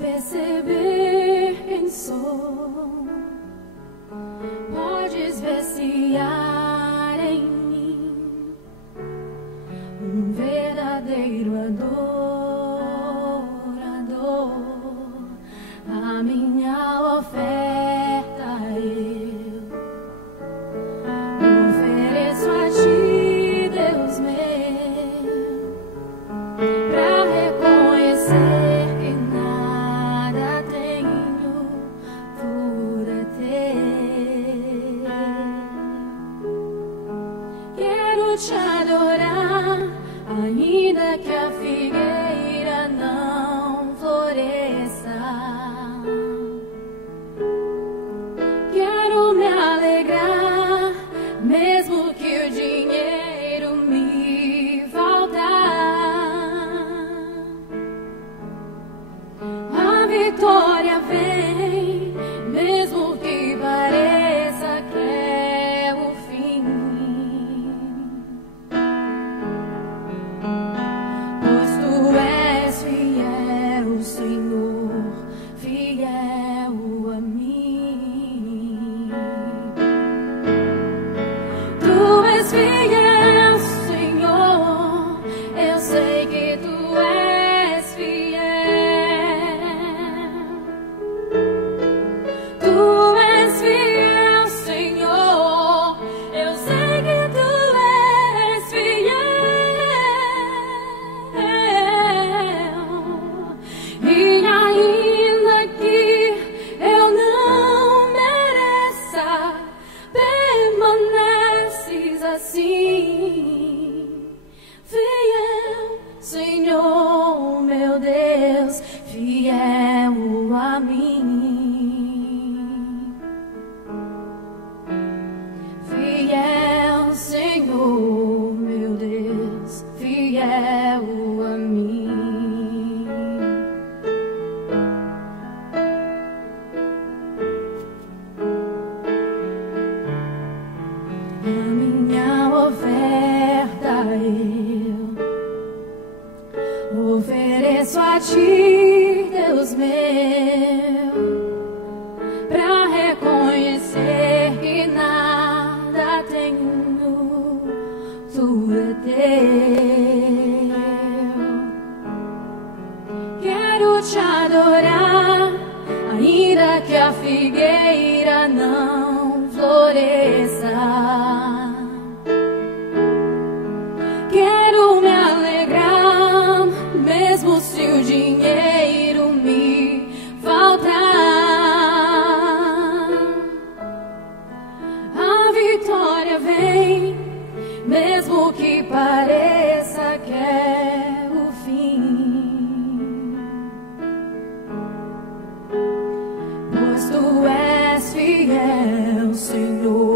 perceber quem sou, podes ver se há em mim um verdadeiro adorador. A minha oferta eu ofereço a ti, Deus meu, pra reconhecer que nada tenho, tudo é teu. Quero te adorar, ainda que a figueira não floresça. Quero me alegrar, mesmo que o dinheiro me faltar. A vitória vem, mesmo que pareça que é o fim. Pois tu és fiel, Senhor, fiel a mim. Tu és fiel, Senhor, eu sei que tu és fiel. Tu és fiel, Senhor, eu sei que tu és fiel. E ainda que eu não mereça, permaneces assim, fiel, Senhor, meu Deus, fiel a mim. Fiel, Senhor, meu Deus, fiel a mim. A minha oferta eu ofereço a ti, Deus meu, pra reconhecer que nada tenho, tudo é teu. Quero te adorar, ainda que a figueira não floresça. Quero me alegrar, mesmo se o dinheiro me faltar. A vitória vem, mesmo que pareça que é o fim. Pois tu és fiel, Senhor,